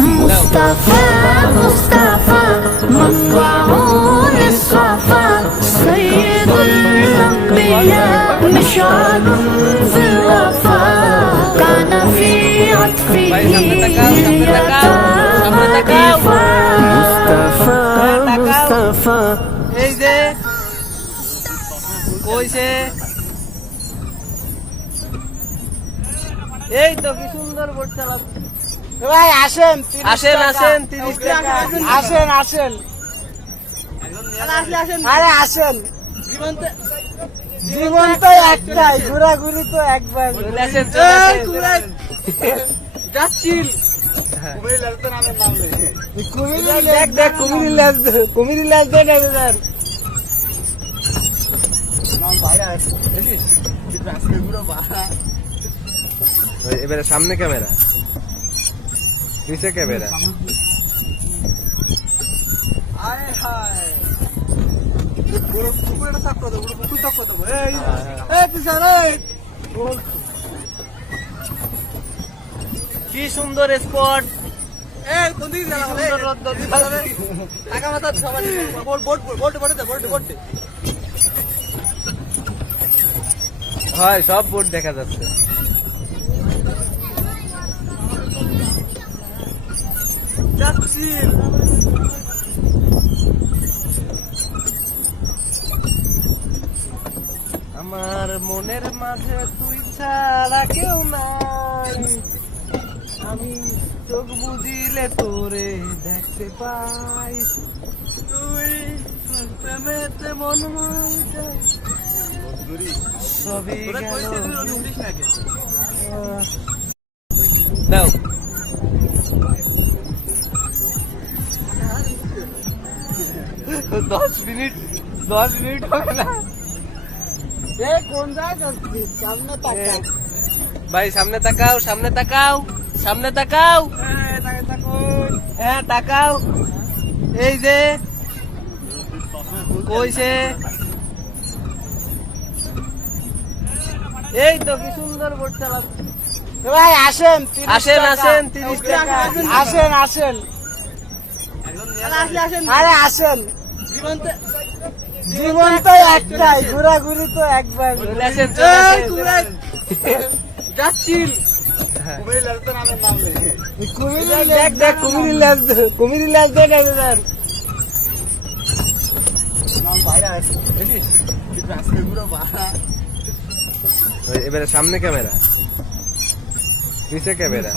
مصطفى مصطفى منبع للصفا سيد الأنبياء مشعل في الوفاء كان في عطفه مصطفى مصطفى এই যে কইছে এই তো কি সুন্দর বোট চালাচ্ছে ভাই আসেন আসেন আসেন 30 টাকা আসেন আসেন আরে আসেন জীবন তো একটাই, ঘোরাঘুরি তো একবার। চলে আসেন যাচ্ছিল কুমিরি লাগ দেন এবারে সামনে ক্যামেরা নিচে ক্যামেরা আরে হায় পুকুরটা সাফ করে দেবো, পুকুর সাফ করে দেবো। এই পিছনে কি সুন্দর স্পট এই কোন দিকে যাবে? টাকা মাথা সবাই boat boat boat boat boat boat হয় সব বোট দেখা যাচ্ছে যাচ্ছি আমার মনের মাঝে তুই ছাড়া কেউ নাই আমি চোখ বুঝিলে তোরে দেখতে পাই তুই প্রেমেতে মন সবই দাও 10 মিনিট হবে না কোন জায়গায় সামনে তাকা ভাই সামনে তাকাও সামনে তাকাও সামনে তাকাও হ্যাঁ তাকাও এই যে কইছে এই তো কি সুন্দর বোট চালাচ্ছে ভাই আসেন আসেন আসেন 30 টাকা আসেন আসেন আরে আসেন জীবন তো একটাই, ঘোরাঘুরি তো একবার। চলে আসেন যাচ্ছিল কুমিরি লাগ দেন এবারে সামনে ক্যামেরা নিচে ক্যামেরা